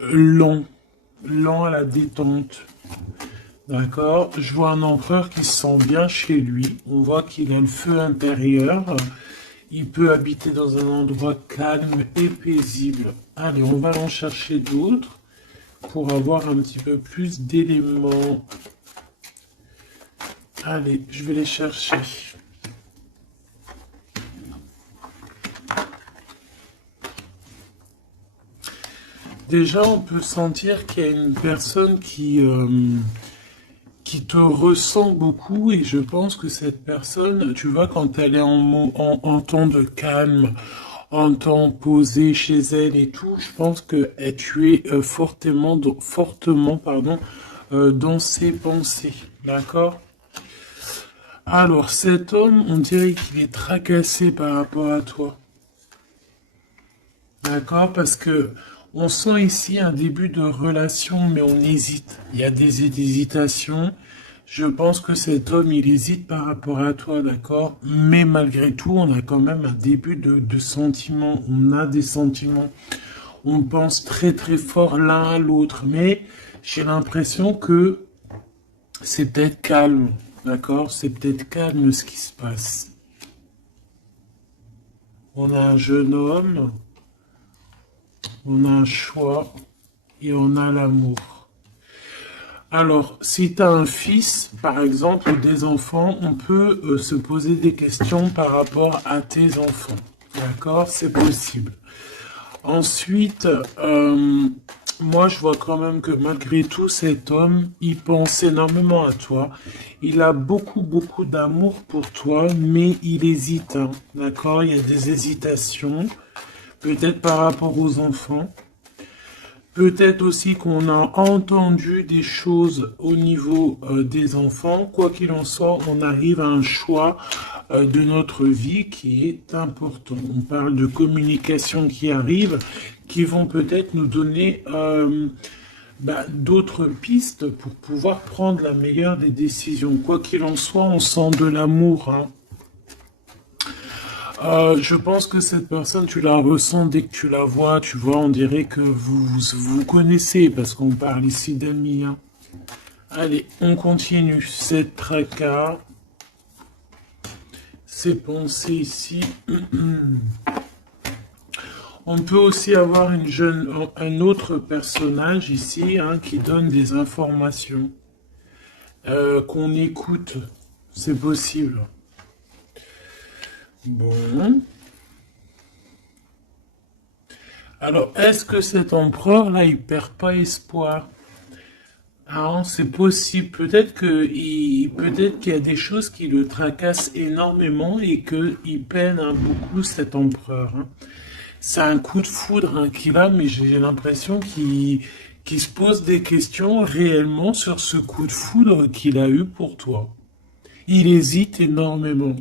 lent, lent à la détente. D'accord? Je vois un empereur qui se sent bien chez lui. On voit qu'il a le feu intérieur. Il peut habiter dans un endroit calme et paisible. Allez, on va en chercher d'autres pour avoir un petit peu plus d'éléments. Allez, je vais les chercher. Déjà, on peut sentir qu'il y a une personne qui te ressent beaucoup et je pense que cette personne, tu vois, quand elle est en temps de calme, en temps posé chez elle et tout, je pense que tu es fortement, pardon, dans ses pensées. D'accord? Alors, cet homme, on dirait qu'il est tracassé par rapport à toi. D'accord? Parce que on sent ici un début de relation, mais on hésite. Il y a des hésitations. Je pense que cet homme, il hésite par rapport à toi, d'accord? Mais malgré tout, on a quand même un début de sentiments. On a des sentiments. On pense très très fort l'un à l'autre. Mais j'ai l'impression que c'est peut-être calme, d'accord? C'est peut-être calme ce qui se passe. On a un jeune homme. On a un choix et on a l'amour. Alors, si tu as un fils, par exemple, ou des enfants, on peut se poser des questions par rapport à tes enfants. D'accord? C'est possible. Ensuite, moi, je vois quand même que malgré tout, cet homme, il pense énormément à toi. Il a beaucoup, beaucoup d'amour pour toi, mais il hésite. Hein. D'accord? Il y a des hésitations, peut-être par rapport aux enfants. Peut-être aussi qu'on a entendu des choses au niveau des enfants. Quoi qu'il en soit, on arrive à un choix de notre vie qui est important. On parle de communication qui arrive, qui vont peut-être nous donner d'autres pistes pour pouvoir prendre la meilleure des décisions. Quoi qu'il en soit, on sent de l'amour. Hein. Je pense que cette personne, tu la ressens dès que tu la vois, tu vois, on dirait que vous connaissez, parce qu'on parle ici d'amis. Hein. Allez, on continue. Cette tracas, ces pensées ici. On peut aussi avoir un autre personnage ici hein, qui donne des informations, qu'on écoute. C'est possible. Bon. Alors, est-ce que cet empereur-là, il perd pas espoir? Ah, c'est possible. Peut-être qu'il y a des choses qui le tracassent énormément et qu'il peine hein, beaucoup cet empereur. Hein. C'est un coup de foudre hein, qu'il a, mais j'ai l'impression qu'il se pose des questions réellement sur ce coup de foudre qu'il a eu pour toi. Il hésite énormément.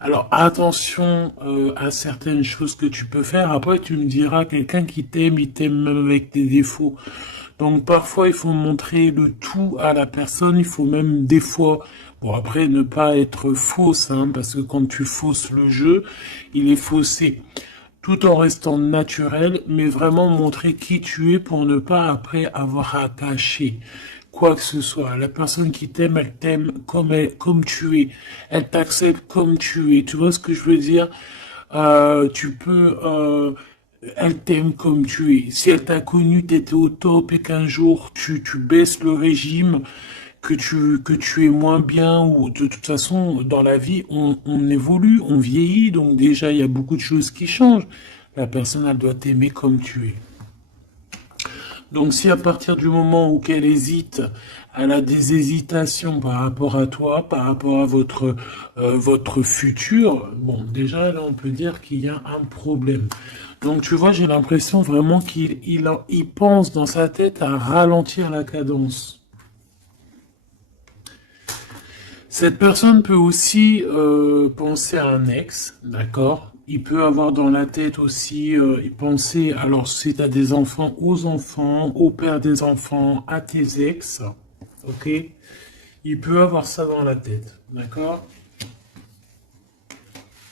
Alors attention à certaines choses que tu peux faire. Après, tu me diras, quelqu'un qui t'aime, il t'aime même avec tes défauts. Donc parfois, il faut montrer le tout à la personne. Il faut même des fois, bon après, ne pas être fausse, hein, parce que quand tu fausses le jeu, il est faussé. Tout en restant naturel, mais vraiment montrer qui tu es pour ne pas après avoir à cacher quoi que ce soit. La personne qui t'aime, elle t'aime comme tu es. Elle t'accepte comme tu es. Tu vois ce que je veux dire? Elle t'aime comme tu es. Si elle t'a connu, t'étais au top et qu'un jour tu baisses le régime, que tu es moins bien ou de toute façon dans la vie on évolue, on vieillit donc déjà il y a beaucoup de choses qui changent. La personne elle doit t'aimer comme tu es. Donc si à partir du moment où qu'elle hésite, elle a des hésitations par rapport à toi, par rapport à votre futur, bon déjà là on peut dire qu'il y a un problème. Donc tu vois j'ai l'impression vraiment qu'il pense dans sa tête à ralentir la cadence. Cette personne peut aussi penser à un ex, d'accord? Il peut avoir dans la tête aussi penser, alors si tu as des enfants, aux enfants, au père des enfants, à tes ex, ok? Il peut avoir ça dans la tête, d'accord?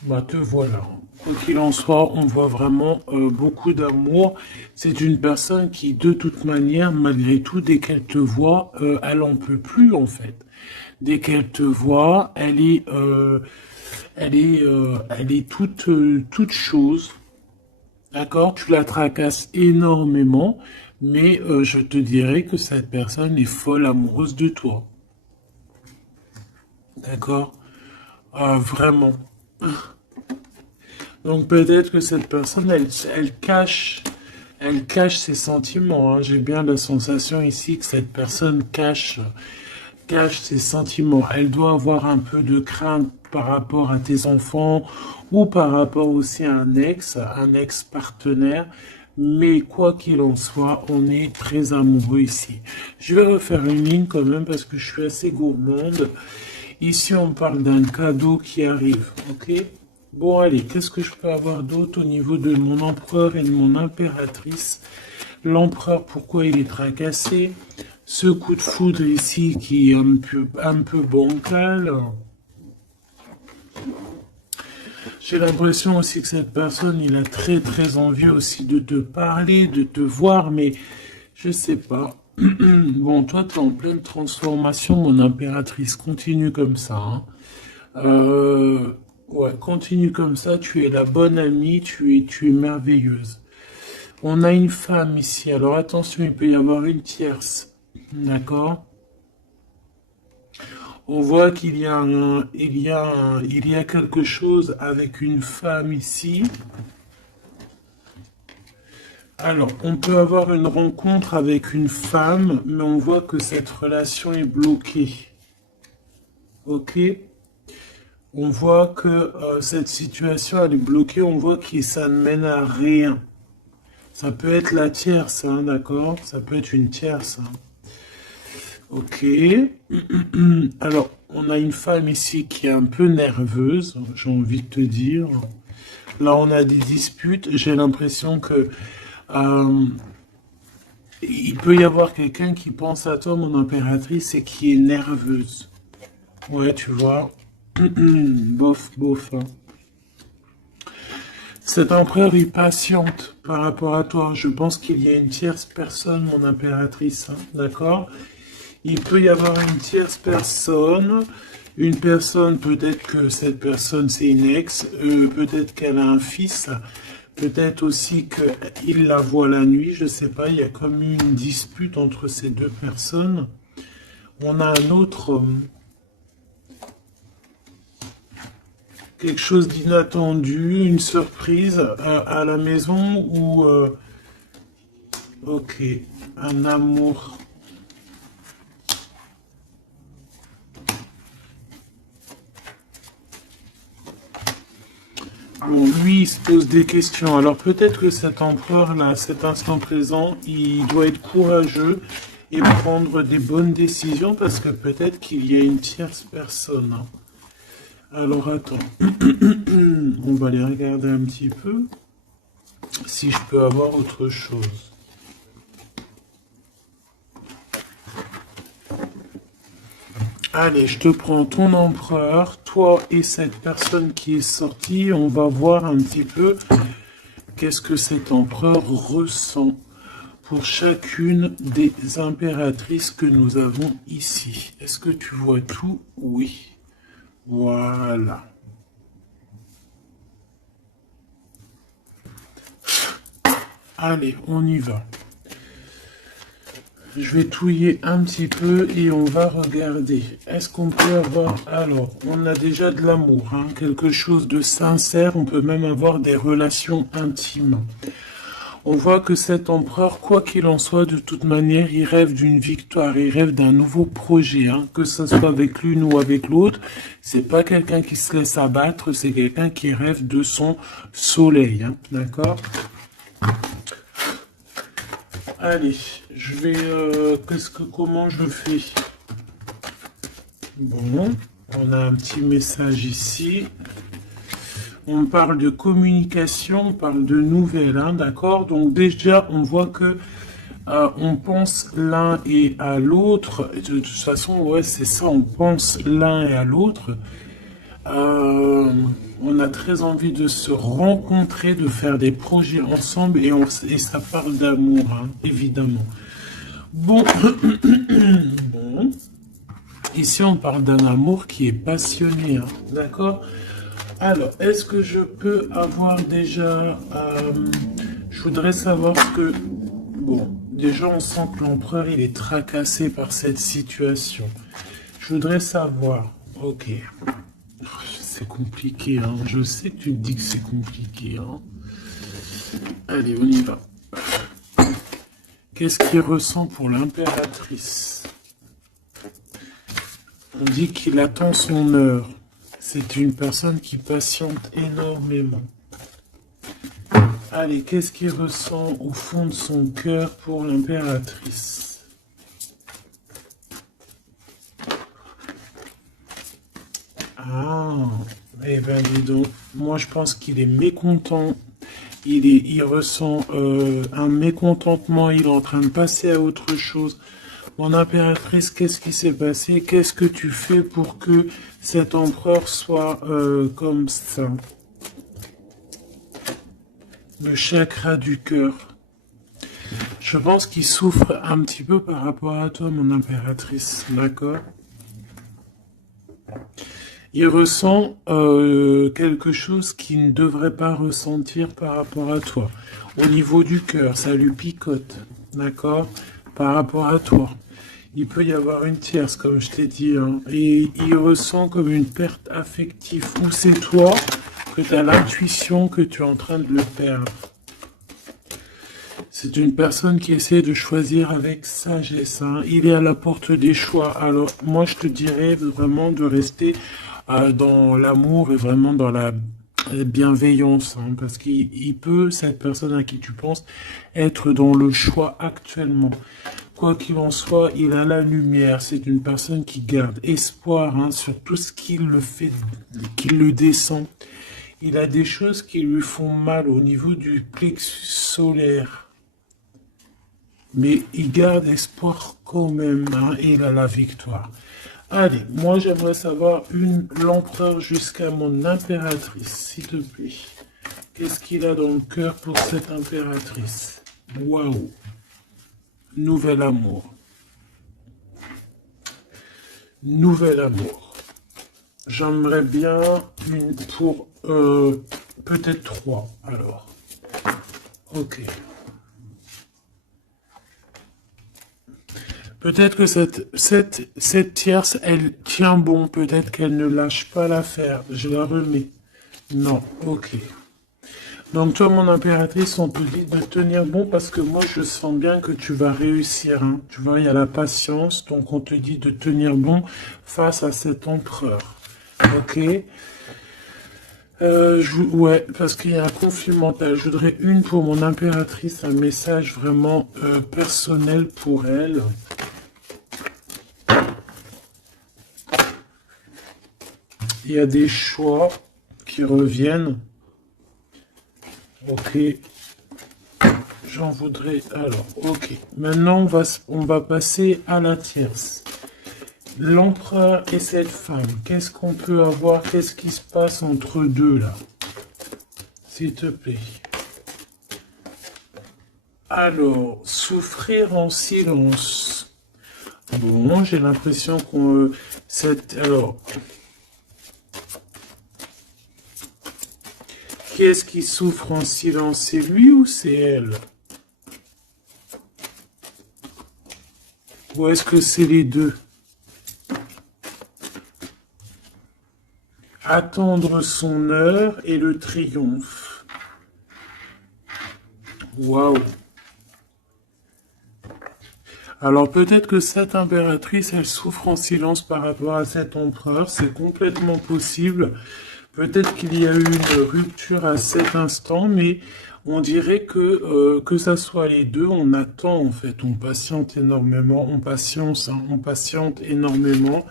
Bah, te voilà. Quoi qu'il en soit, on voit vraiment beaucoup d'amour. C'est une personne qui, de toute manière, malgré tout, dès qu'elle te voit, elle en peut plus, en fait. Dès qu'elle te voit, elle est toute chose. D'accord? Tu la tracasses énormément, mais je te dirais que cette personne est folle amoureuse de toi. D'accord? Vraiment. Donc peut-être que cette personne, elle cache ses sentiments, hein. J'ai bien la sensation ici que cette personne cache ses sentiments. Elle doit avoir un peu de crainte par rapport à tes enfants ou par rapport aussi à un ex-partenaire. Mais quoi qu'il en soit, on est très amoureux ici. Je vais refaire une ligne quand même parce que je suis assez gourmande. Ici, on parle d'un cadeau qui arrive, ok? Bon, allez, qu'est-ce que je peux avoir d'autre au niveau de mon empereur et de mon impératrice? L'empereur, pourquoi il est tracassé? Ce coup de foudre ici qui est un peu bancal. J'ai l'impression aussi que cette personne, il a très très envie aussi de te parler, de te voir, mais je sais pas. Bon, toi, tu es en pleine transformation, mon impératrice. Continue comme ça, hein. Euh, ouais, continue comme ça. Tu es la bonne amie, tu es merveilleuse. On a une femme ici. Alors attention, il peut y avoir une tierce. D'accord? On voit qu'il y a il y a quelque chose avec une femme ici. Alors, on peut avoir une rencontre avec une femme, mais on voit que cette relation est bloquée. Ok? On voit que cette situation, elle est bloquée. On voit que ça ne mène à rien. Ça peut être la tierce, hein, d'accord? Ça peut être une tierce, hein. Ok. Alors, on a une femme ici qui est un peu nerveuse, j'ai envie de te dire. Là, on a des disputes. J'ai l'impression que euh, il peut y avoir quelqu'un qui pense à toi, mon impératrice, et qui est nerveuse. Ouais, tu vois. Bof, bof, hein. Cet empereur est patiente par rapport à toi. Je pense qu'il y a une tierce personne, mon impératrice, hein, d'accord? Il peut y avoir une personne, peut-être que cette personne c'est une ex, peut-être qu'elle a un fils, peut-être aussi qu'il la voit la nuit, je sais pas, il y a comme une dispute entre ces deux personnes. On a un autre, quelque chose d'inattendu, une surprise à la maison ou, ok, un amour. Bon, lui, il se pose des questions. Alors peut-être que cet empereur-là, à cet instant présent, il doit être courageux et prendre des bonnes décisions parce que peut-être qu'il y a une tierce personne, hein. Alors attends, on va aller regarder un petit peu si je peux avoir autre chose. Allez, je te prends ton empereur, toi et cette personne qui est sortie. On va voir un petit peu qu'est-ce que cet empereur ressent pour chacune des impératrices que nous avons ici. Est-ce que tu vois tout? Oui. Voilà. Allez, on y va. Je vais touiller un petit peu et on va regarder. Est-ce qu'on peut avoir... Alors, on a déjà de l'amour, hein, quelque chose de sincère. On peut même avoir des relations intimes. On voit que cet empereur, quoi qu'il en soit, de toute manière, il rêve d'une victoire, il rêve d'un nouveau projet, hein, que ce soit avec l'une ou avec l'autre. C'est pas quelqu'un qui se laisse abattre, c'est quelqu'un qui rêve de son soleil, hein, d'accord? Allez, je vais... comment je fais? Bon, on a un petit message ici. On parle de communication, on parle de nouvelles, hein, d'accord? Donc déjà, on voit que on pense l'un et à l'autre. De toute façon, ouais, c'est ça, on pense l'un et à l'autre. On a très envie de se rencontrer, de faire des projets ensemble et ça parle d'amour, hein, évidemment. Bon, bon, ici on parle d'un amour qui est passionné, hein, d'accord? Alors, est-ce que je peux avoir déjà... je voudrais savoir ce que... Bon, déjà on sent que l'empereur il est tracassé par cette situation. Je voudrais savoir... Ok. C'est compliqué, hein. Je sais que tu te dis que c'est compliqué, hein. Allez, on y va. Qu'est-ce qu'il ressent pour l'impératrice? On dit qu'il attend son heure. C'est une personne qui patiente énormément. Allez, qu'est-ce qu'il ressent au fond de son cœur pour l'impératrice? Ah, eh ben dis donc, moi je pense qu'il est mécontent. Il ressent un mécontentement, il est en train de passer à autre chose. Mon impératrice, qu'est-ce qui s'est passé? Qu'est-ce que tu fais pour que cet empereur soit comme ça? Le chakra du cœur. Je pense qu'il souffre un petit peu par rapport à toi, mon impératrice, d'accord? Il ressent quelque chose qu'il ne devrait pas ressentir par rapport à toi. Au niveau du cœur, ça lui picote, d'accord? Par rapport à toi. Il peut y avoir une tierce, comme je t'ai dit, hein, et il ressent comme une perte affective. Ou c'est toi que tu as l'intuition que tu es en train de le perdre. C'est une personne qui essaie de choisir avec sagesse, hein. Il est à la porte des choix. Alors, moi, je te dirais vraiment de rester dans l'amour et vraiment dans la bienveillance, hein, parce qu'il peut, cette personne à qui tu penses, être dans le choix actuellement. Quoi qu'il en soit, il a la lumière. C'est une personne qui garde espoir, hein, sur tout ce qu'il le fait, qu'il le descend. Il a des choses qui lui font mal au niveau du plexus solaire. Mais il garde espoir quand même, hein, et il a la victoire. Allez, moi j'aimerais savoir l'empereur jusqu'à mon impératrice, s'il te plaît. Qu'est-ce qu'il a dans le cœur pour cette impératrice? Waouh! Nouvel amour. Nouvel amour. J'aimerais bien une pour peut-être 3 alors. Ok. Peut-être que cette tierce, elle tient bon. Peut-être qu'elle ne lâche pas l'affaire. Je la remets. Non, ok. Donc toi, mon impératrice, on te dit de tenir bon parce que moi, je sens bien que tu vas réussir, hein. Tu vois, il y a la patience. Donc on te dit de tenir bon face à cet empereur. Ok. Ouais, parce qu'il y a un conflit mental. Je voudrais une pour mon impératrice, un message vraiment personnel pour elle. Il y a des choix qui reviennent. Ok. J'en voudrais... Alors, ok. Maintenant, on va passer à la tierce. L'empereur et cette femme. Qu'est-ce qu'on peut avoir? Qu'est-ce qui se passe entre deux, là? S'il te plaît. Alors, souffrir en silence. Bon, j'ai l'impression qu'on... Alors... Qui est-ce qui souffre en silence? C'est lui ou c'est elle? Ou est-ce que c'est les deux? Attendre son heure et le triomphe. Waouh! Alors peut-être que cette impératrice, elle souffre en silence par rapport à cet empereur. C'est complètement possible. Peut-être qu'il y a eu une rupture à cet instant, mais on dirait que ça soit les deux, on attend en fait, on patiente énormément, on patience, hein, on patiente énormément.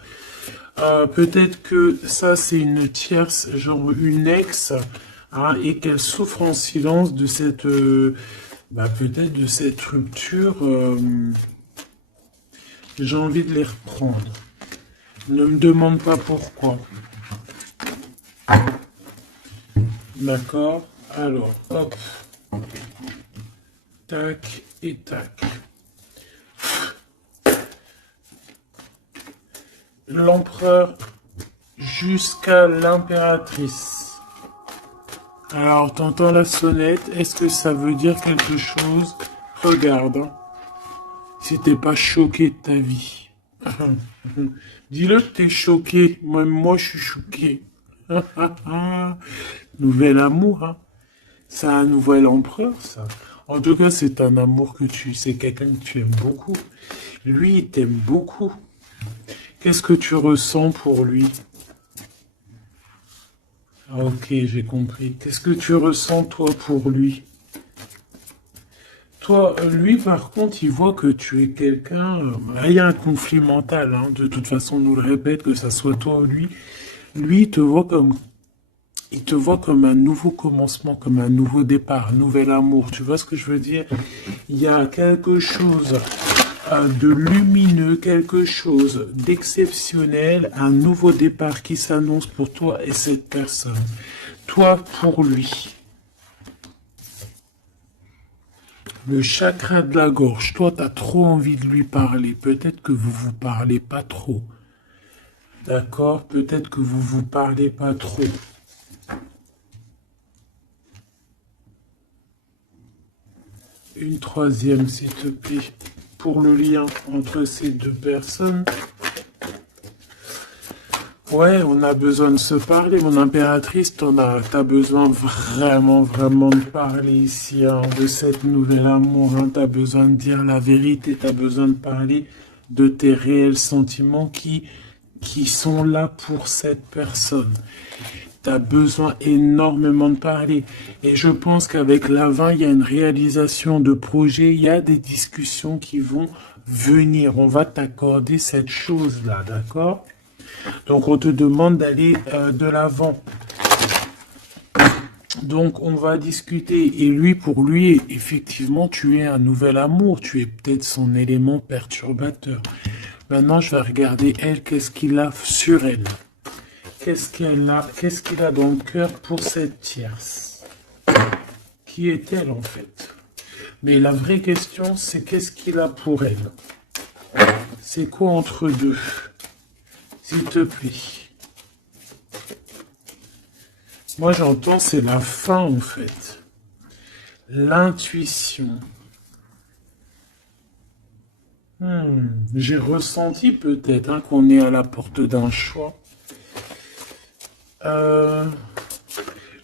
Peut-être que ça c'est une tierce, genre une ex, hein, et qu'elle souffre en silence de cette, peut-être de cette rupture. J'ai envie de les reprendre. Ne me demande pas pourquoi. D'accord? Alors, hop, tac et tac. L'empereur jusqu'à l'impératrice. Alors, t'entends la sonnette, est-ce que ça veut dire quelque chose? Regarde, hein, si t'es pas choqué de ta vie. Dis-le que t'es choqué, même moi je suis choqué. Nouvel amour, hein. C'est un nouvel empereur, ça. En tout cas, c'est un amour c'est quelqu'un que tu aimes beaucoup. Lui, il t'aime beaucoup. Qu'est-ce que tu ressens pour lui? Ah, ok, j'ai compris. Qu'est-ce que tu ressens, toi, pour lui? Toi, lui, par contre, il voit que tu es quelqu'un... il y a un conflit mental, hein. De toute façon, on nous le répète, que ça soit toi ou lui. Lui, il te voit comme un nouveau commencement, comme un nouveau départ, un nouvel amour. Tu vois ce que je veux dire? Il y a quelque chose de lumineux, quelque chose d'exceptionnel, un nouveau départ qui s'annonce pour toi et cette personne. Toi pour lui. Le chakra de la gorge, toi, tu as trop envie de lui parler. Peut-être que vous vous parlez pas trop. D'accord? Peut-être que vous vous parlez pas trop. Une troisième, s'il te plaît, pour le lien entre ces deux personnes. Ouais, on a besoin de se parler, mon impératrice, t'as besoin vraiment, vraiment de parler ici, hein, de cette nouvelle amour, hein, t'as besoin de dire la vérité, t'as besoin de parler de tes réels sentiments qui sont là pour cette personne. T'as besoin énormément de parler. Et je pense qu'avec l'avant, il y a une réalisation de projet, il y a des discussions qui vont venir. On va t'accorder cette chose-là, d'accord? Donc, on te demande d'aller de l'avant. Donc, on va discuter. Et lui, pour lui, effectivement, tu es un nouvel amour. Tu es peut-être son élément perturbateur. Maintenant, je vais regarder elle, qu'est-ce qu'il a sur elle. Qu'est-ce qu'il a dans le cœur pour cette tierce? Qui est-elle en fait? Mais la vraie question, c'est qu'est-ce qu'il a pour elle? C'est quoi entre deux? S'il te plaît. Moi j'entends c'est la fin en fait. L'intuition. J'ai ressenti peut-être hein, qu'on est à la porte d'un choix.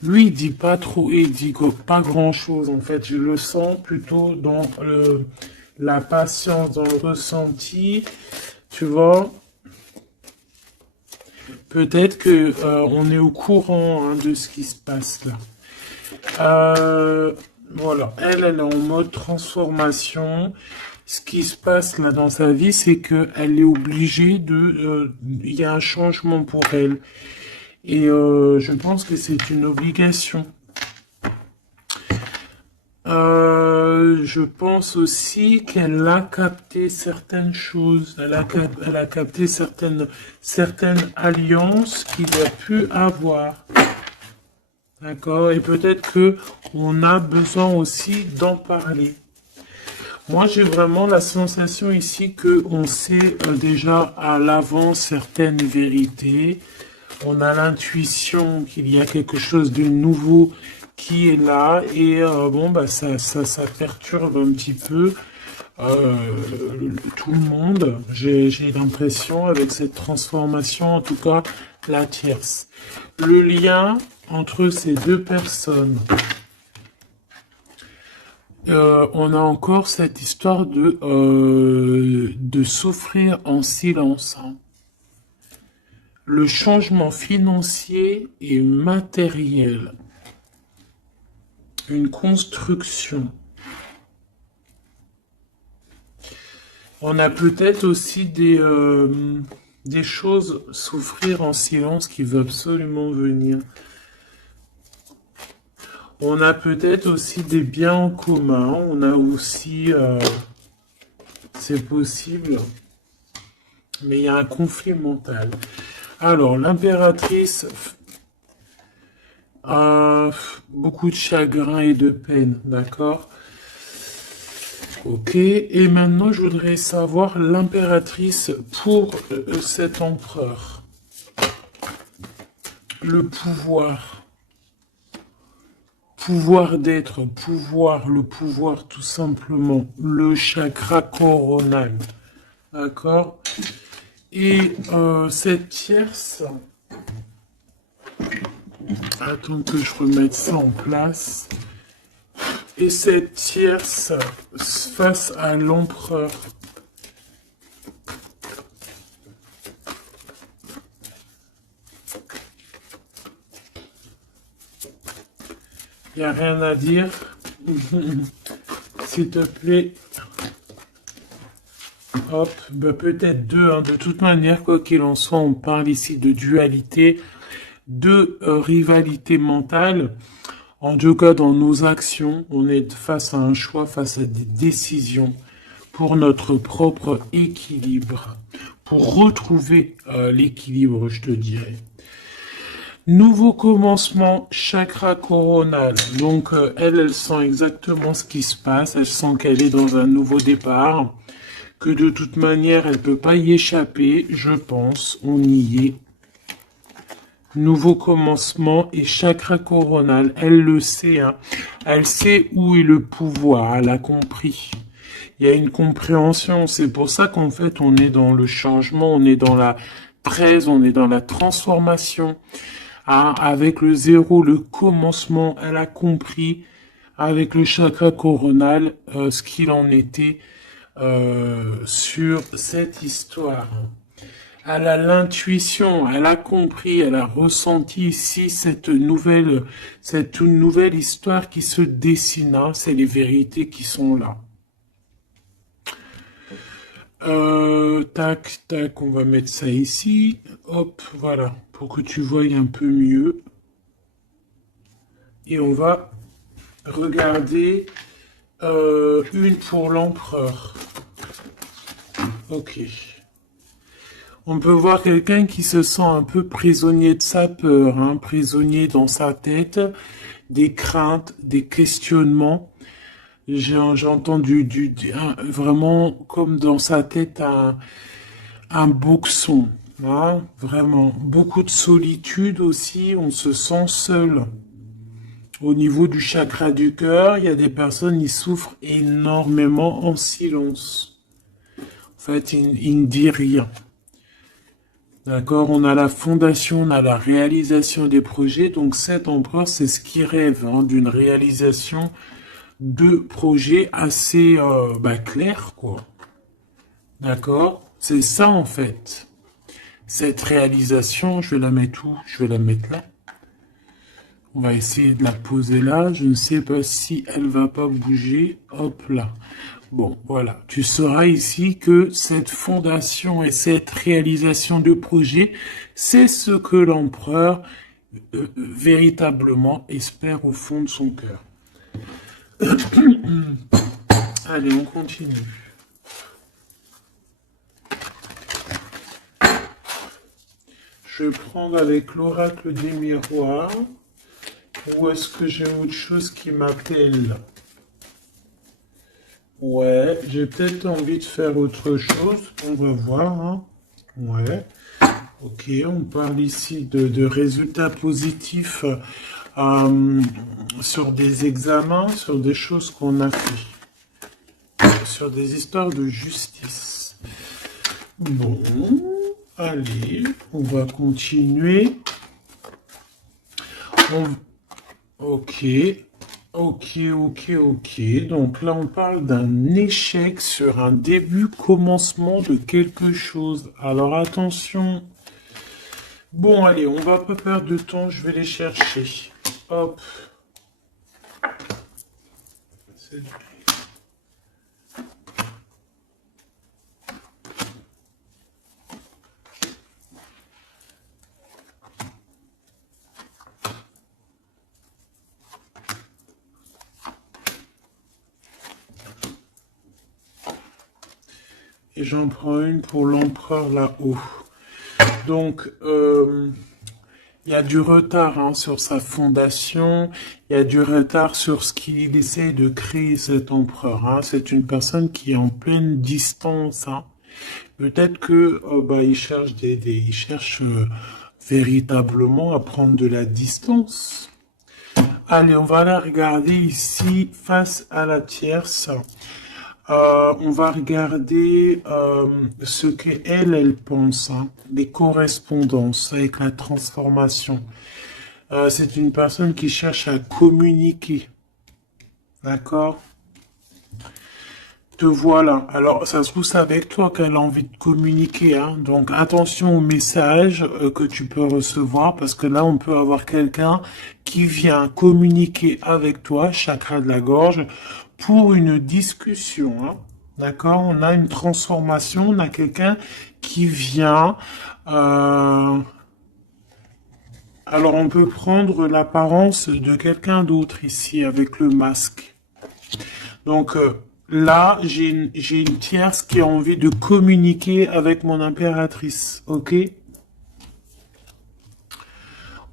Lui, il dit pas trop, il dit pas grand-chose, en fait. Je le sens plutôt dans la patience, dans le ressenti, tu vois. Peut-être que on est au courant hein, de ce qui se passe là. Voilà, elle est en mode transformation. Ce qui se passe là dans sa vie, c'est qu'elle est obligée de... Il y a un changement pour elle. Et je pense que c'est une obligation. Je pense aussi qu'elle a capté certaines choses. Elle a capté certaines alliances qu'il a pu avoir. D'accord? Et peut-être que on a besoin aussi d'en parler. Moi, j'ai vraiment la sensation ici que on sait déjà à l'avance certaines vérités. On a l'intuition qu'il y a quelque chose de nouveau qui est là et bon bah ça perturbe un petit peu tout le monde. J'ai l'impression avec cette transformation, en tout cas la tierce. Le lien entre ces deux personnes. On a encore cette histoire de souffrir en silence. Hein. Le changement financier et matériel. Une construction. On a peut-être aussi des choses souffrir en silence qui veulent absolument venir. On a peut-être aussi des biens en commun. On a aussi... c'est possible. Mais il y a un conflit mental. Alors, l'impératrice Beaucoup de chagrin et de peine, d'accord? Ok, et maintenant je voudrais savoir l'impératrice pour cet empereur. Le pouvoir, pouvoir d'être, pouvoir, le pouvoir tout simplement, le chakra coronal, d'accord? Et cette tierce, attends que je remette ça en place. Et cette tierce face à l'empereur. Il n'y a rien à dire. S'il te plaît. Hop, bah peut-être deux, hein. De toute manière, quoi qu'il en soit, on parle ici de dualité, de rivalité mentale. En tout cas, dans nos actions, on est face à un choix, face à des décisions pour notre propre équilibre, pour retrouver l'équilibre, je te dirais. Nouveau commencement, chakra coronal. Donc, elle sent exactement ce qui se passe. Elle sent qu'elle est dans un nouveau départ, que de toute manière, elle peut pas y échapper, je pense. On y est. Nouveau commencement et chakra coronal. Elle le sait, hein. Elle sait où est le pouvoir. Elle a compris. Il y a une compréhension. C'est pour ça qu'en fait, on est dans le changement, on est dans la braise, on est dans la transformation. Ah, avec le zéro, le commencement, elle a compris avec le chakra coronal ce qu'il en était sur cette histoire. Elle a l'intuition, elle a compris, elle a ressenti ici cette nouvelle histoire qui se dessine. Hein. C'est les vérités qui sont là. Tac, tac, on va mettre ça ici. Hop, voilà, pour que tu voyes un peu mieux. Et on va regarder une pour l'empereur. Ok. On peut voir quelqu'un qui se sent un peu prisonnier de sa peur, hein, prisonnier dans sa tête, des craintes, des questionnements. J'ai entendu vraiment comme dans sa tête un boxon, hein, vraiment. Beaucoup de solitude aussi, on se sent seul. Au niveau du chakra du cœur, il y a des personnes qui souffrent énormément en silence. En fait, ils ne disent rien. D'accord, on a la fondation, on a la réalisation des projets. Donc cet empereur, c'est ce qui rêve hein, d'une réalisation de projets assez clairs, quoi. D'accord, c'est ça en fait. Cette réalisation, je vais la mettre où? Je vais la mettre là. On va essayer de la poser là. Je ne sais pas si elle va pas bouger. Hop là. Bon, voilà. Tu sauras ici que cette fondation et cette réalisation de projet, c'est ce que l'empereur véritablement espère au fond de son cœur. Allez, on continue. Je vais prendre avec l'oracle des miroirs. Ou est-ce que j'ai autre chose qui m'appelle? Ouais, j'ai peut-être envie de faire autre chose. On va voir. Hein. Ouais. Ok, on parle ici de résultats positifs sur des examens, sur des choses qu'on a fait, sur des histoires de justice. Bon, allez, on va continuer. Ok, ok. Donc là, on parle d'un échec sur un début, commencement de quelque chose. Alors attention. Bon, allez, on va pas perdre de temps, je vais les chercher. Hop. Et j'en prends une pour l'empereur là-haut. Donc, Il y a du retard hein, sur sa fondation, il y a du retard sur ce qu'il essaie de créer cet empereur. Hein. C'est une personne qui est en pleine distance. Hein. Peut-être que bah, il cherche il cherche véritablement à prendre de la distance. Allez, on va la regarder ici face à la tierce. On va regarder ce qu'elle, elle pense, hein, les correspondances avec la transformation. C'est une personne qui cherche à communiquer. D'accord? Te voilà. Alors, ça se trouve, c'est avec toi qu'elle a envie de communiquer. Hein. Donc, attention aux messages que tu peux recevoir, parce que là, on peut avoir quelqu'un qui vient communiquer avec toi, chakra de la gorge, pour une discussion. Hein. D'accord? On a une transformation, on a quelqu'un qui vient... Alors, on peut prendre l'apparence de quelqu'un d'autre ici, avec le masque. Donc là, j'ai une tierce qui a envie de communiquer avec mon impératrice, ok?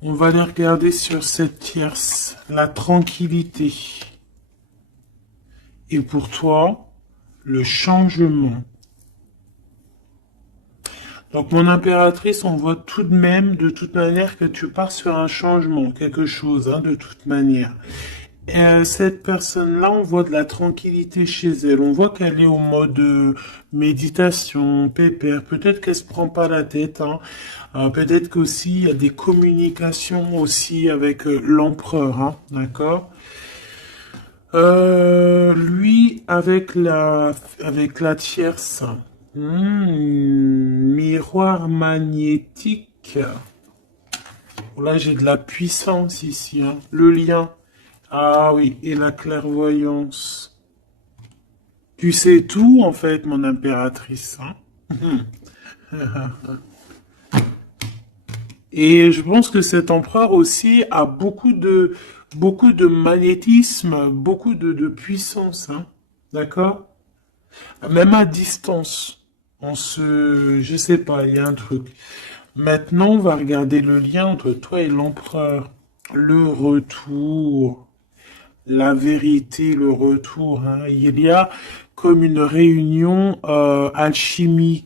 On va aller regarder sur cette tierce, la tranquillité. Et pour toi, le changement. Donc mon impératrice, on voit tout de même, de toute manière, que tu pars sur un changement, quelque chose, hein, de toute manière. Cette personne-là, on voit de la tranquillité chez elle. On voit qu'elle est au mode méditation, pépère. Peut-être qu'elle se prend pas la tête. Hein. Peut-être qu'aussi il y a des communications aussi avec l'empereur. Hein, d'accord. Lui avec la tierce. Miroir magnétique. Là, j'ai de la puissance ici. Hein. Le lien. Ah oui, et la clairvoyance. Tu sais tout, en fait, mon impératrice. Hein. Et je pense que cet empereur aussi a beaucoup de magnétisme, beaucoup de puissance. Hein. D'accord? Même à distance. Je sais pas, il y a un truc. Maintenant, on va regarder le lien entre toi et l'empereur. Le retour. La vérité, le retour. Hein. Il y a comme une réunion alchimique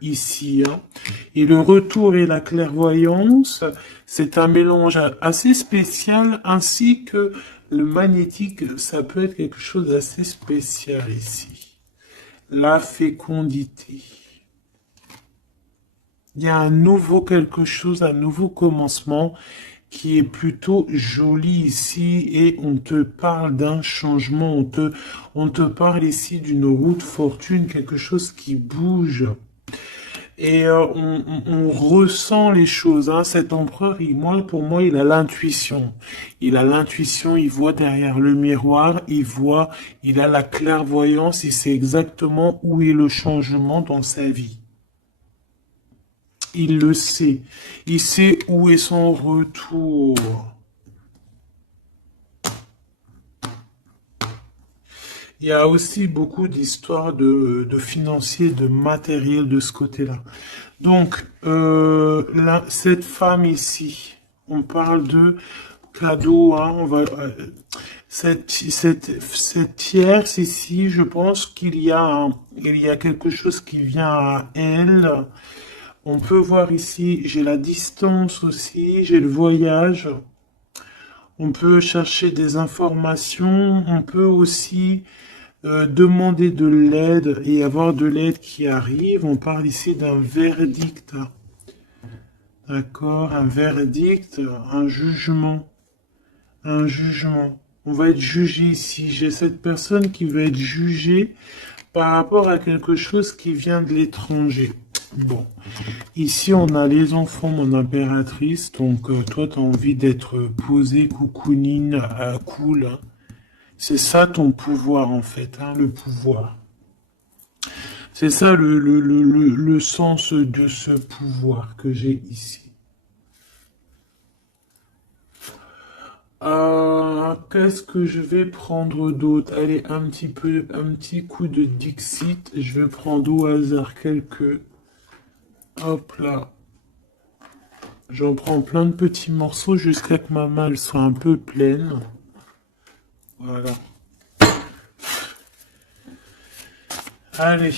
ici. Hein. Et le retour et la clairvoyance, c'est un mélange assez spécial, ainsi que le magnétique, ça peut être quelque chose d'assez spécial ici. La fécondité. Il y a un nouveau quelque chose, un nouveau commencement qui est plutôt joli ici et on te parle d'un changement, on te parle ici d'une route fortune, quelque chose qui bouge. Et on ressent les choses. Hein. Cet empereur, pour moi, il a l'intuition. Il a l'intuition, il voit derrière le miroir, il a la clairvoyance, il sait exactement où est le changement dans sa vie. Il le sait. Il sait où est son retour. Il y a aussi beaucoup d'histoires de financiers, de matériel de ce côté-là. Donc, cette femme ici, on parle de cadeau, hein, cette tierce ici, je pense qu'il y a quelque chose qui vient à elle. On peut voir ici, j'ai la distance aussi, j'ai le voyage. On peut chercher des informations, on peut aussi demander de l'aide et avoir de l'aide qui arrive. On parle ici d'un verdict. D'accord, un verdict, un jugement. Un jugement. On va être jugé ici. J'ai cette personne qui va être jugée par rapport à quelque chose qui vient de l'étranger. Bon, ici on a les enfants, mon impératrice, donc toi tu as envie d'être posée, coucounine, cool. Hein. C'est ça ton pouvoir en fait, hein, le pouvoir. C'est ça le sens de ce pouvoir que j'ai ici. Qu'est-ce que je vais prendre d'autre? Allez, un petit coup de Dixit. Je vais prendre au hasard quelques. Hop là. J'en prends plein de petits morceaux jusqu'à que ma main elle soit un peu pleine. Voilà. Allez,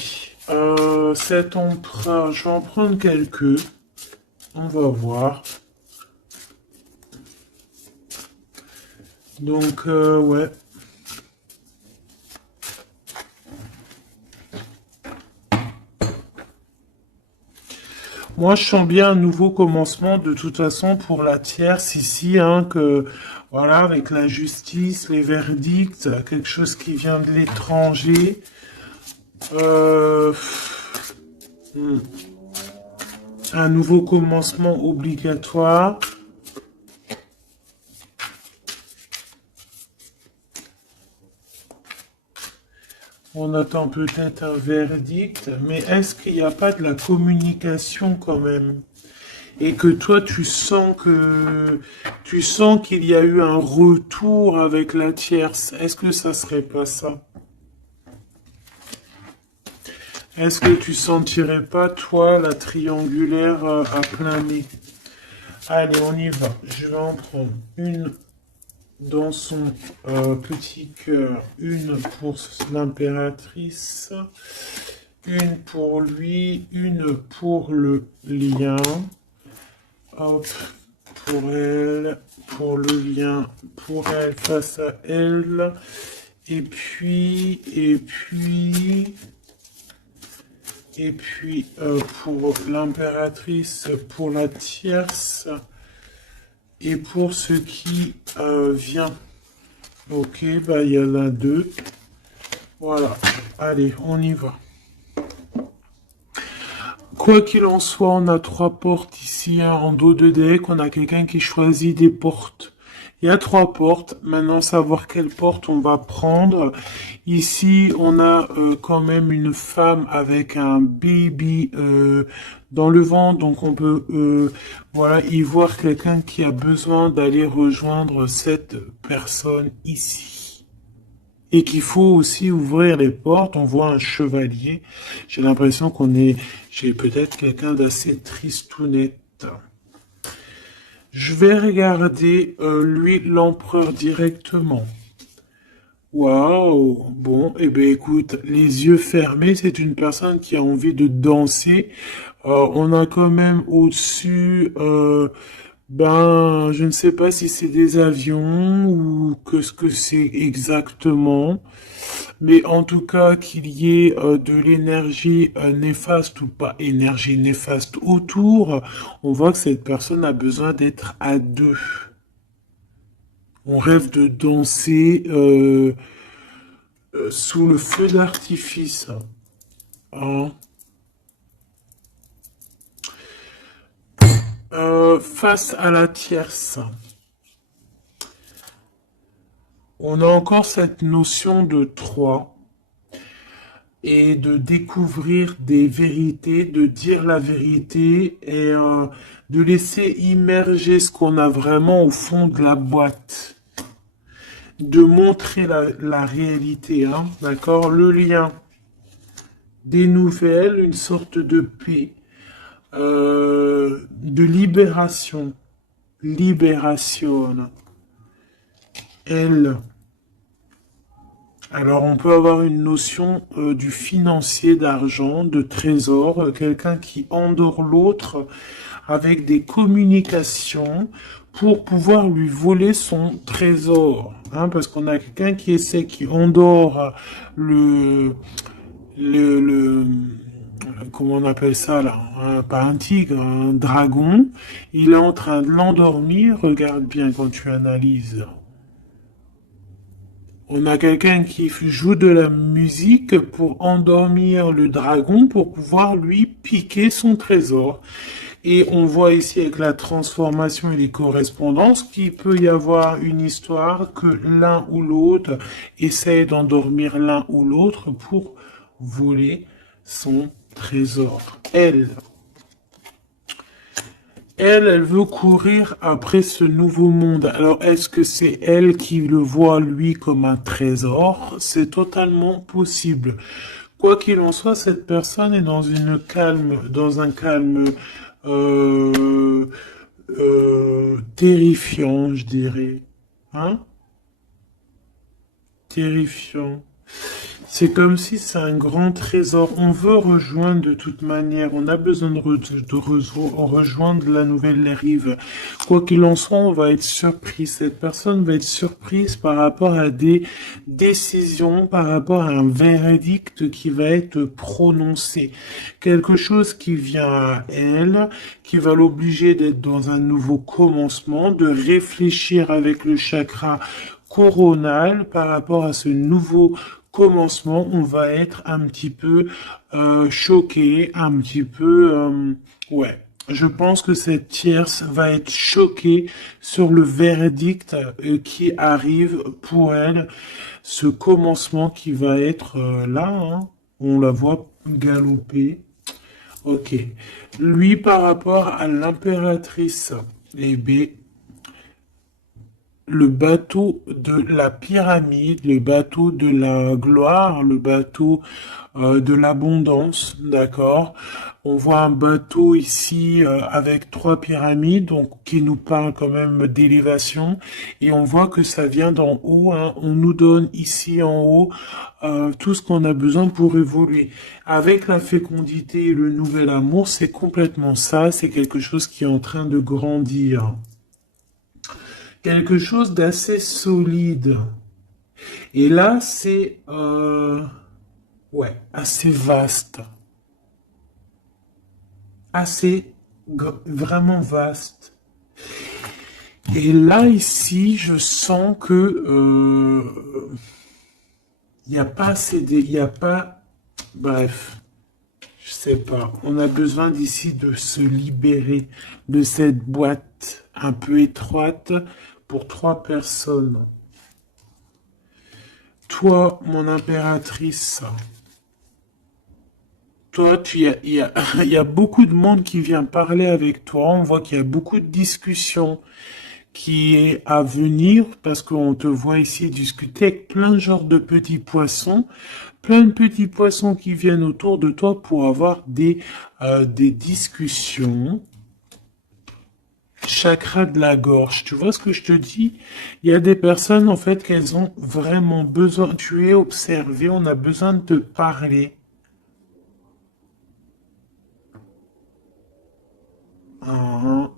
cet emprunt, je vais en prendre quelques. On va voir. Donc, ouais. Moi, je sens bien un nouveau commencement de toute façon pour la tierce ici, hein, que voilà, avec la justice, les verdicts, quelque chose qui vient de l'étranger. Euh, hmm, un nouveau commencement obligatoire. On attend peut-être un verdict, mais est-ce qu'il n'y a pas de la communication quand même? Et que toi tu sens qu'il y a eu un retour avec la tierce. Est-ce que ça serait pas ça? Est-ce que tu sentirais pas toi la triangulaire à plein nez? Allez, on y va. Je vais en prendre une dans son petit cœur, une pour l'impératrice, une pour lui, une pour le lien. Hop, pour elle, pour le lien, pour elle, face à elle. Et puis, pour l'impératrice, pour la tierce, et pour ce qui vient. Ok, bah il y en a deux. Voilà, allez, on y va. Quoi qu'il en soit, on a trois portes ici, hein, en dos de deck. On a quelqu'un qui choisit des portes. Il y a trois portes. Maintenant, savoir quelle porte on va prendre. Ici, on a quand même une femme avec un baby dans le ventre. Donc, on peut voilà, y voir quelqu'un qui a besoin d'aller rejoindre cette personne ici. Et qu'il faut aussi ouvrir les portes. On voit un chevalier. J'ai l'impression j'ai peut-être quelqu'un d'assez tristounette. Je vais regarder, lui, l'empereur directement. Waouh! Bon, eh ben écoute, les yeux fermés, c'est une personne qui a envie de danser. On a quand même au-dessus, ben, je ne sais pas si c'est des avions ou que ce que c'est exactement. Mais en tout cas, qu'il y ait de l'énergie néfaste ou pas énergie néfaste autour, on voit que cette personne a besoin d'être à deux. On rêve de danser sous le feu d'artifice. Hein. Face à la tierce, on a encore cette notion de 3 et de découvrir des vérités, de dire la vérité et de laisser immerger ce qu'on a vraiment au fond de la boîte. De montrer la réalité, hein, d'accord? Le lien, des nouvelles, une sorte de paix, de libération, libération. Elle. Alors on peut avoir une notion du financier, d'argent, de trésor, quelqu'un qui endort l'autre avec des communications pour pouvoir lui voler son trésor. Hein, parce qu'on a quelqu'un qui essaie, qui endort le comment on appelle ça là, pas un tigre, un dragon. Il est en train de l'endormir. Regarde bien quand tu analyses. On a quelqu'un qui joue de la musique pour endormir le dragon pour pouvoir lui piquer son trésor. Et on voit ici avec la transformation et les correspondances qu'il peut y avoir une histoire que l'un ou l'autre essaye d'endormir l'un ou l'autre pour voler son trésor. Elle veut courir après ce nouveau monde. Alors, est-ce que c'est elle qui le voit, lui, comme un trésor? C'est totalement possible. Quoi qu'il en soit, cette personne est dans un calme terrifiant, je dirais. Hein? Terrifiant. C'est comme si c'est un grand trésor. On veut rejoindre de toute manière. On a besoin rejoindre la nouvelle rive. Quoi qu'il en soit, on va être surpris. Cette personne va être surprise par rapport à des décisions, par rapport à un verdict qui va être prononcé. Quelque chose qui vient à elle, qui va l'obliger d'être dans un nouveau commencement, de réfléchir avec le chakra coronal par rapport à ce nouveau commencement. On va être un petit peu choqué, un petit peu ouais. Je pense que cette tierce va être choquée sur le verdict qui arrive pour elle, ce commencement qui va être là, hein. On la voit galoper. Ok. Lui, par rapport à l'impératrice, eh bien, le bateau de la pyramide, le bateau de la gloire, le bateau de l'abondance, d'accord? On voit un bateau ici avec trois pyramides, donc qui nous parle quand même d'élévation, et on voit que ça vient d'en haut, hein. On nous donne ici en haut tout ce qu'on a besoin pour évoluer. Avec la fécondité et le nouvel amour, c'est complètement ça, c'est quelque chose qui est en train de grandir. Quelque chose d'assez solide. Et là, c'est ouais, assez vaste. Assez vraiment vaste. Et là, ici, je sens que il n'y a pas assez de... Il n'y a pas... Bref, je sais pas. On a besoin d'ici de se libérer de cette boîte un peu étroite pour trois personnes. Toi, mon impératrice, toi, il y a beaucoup de monde qui vient parler avec toi. On voit qu'il y a beaucoup de discussions qui est à venir parce qu'on te voit ici discuter avec plein de genres de petits poissons, plein de petits poissons qui viennent autour de toi pour avoir des discussions. Chakra de la gorge, tu vois ce que je te dis? Il y a des personnes, en fait, qu'elles ont vraiment besoin. Tu es observé, on a besoin de te parler. Ah,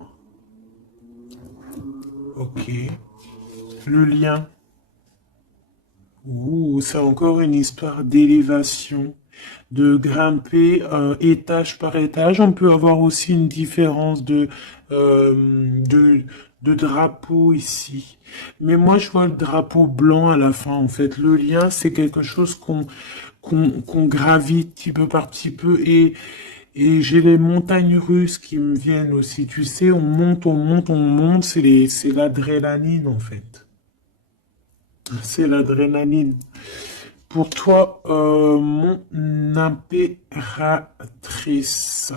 ok. Le lien. Ouh, c'est encore une histoire d'élévation, de grimper étage par étage. On peut avoir aussi une différence de drapeau ici. Mais moi, je vois le drapeau blanc à la fin. En fait, le lien, c'est quelque chose qu'on gravite petit peu par petit peu. Et j'ai les montagnes russes qui me viennent aussi. Tu sais, on monte, on monte, on monte. C'est l'adrénaline, en fait. C'est l'adrénaline. Pour toi, mon impératrice,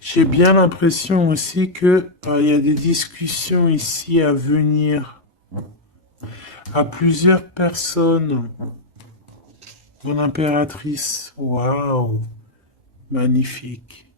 j'ai bien l'impression aussi que il y a des discussions ici à venir à plusieurs personnes. Mon impératrice, waouh, magnifique.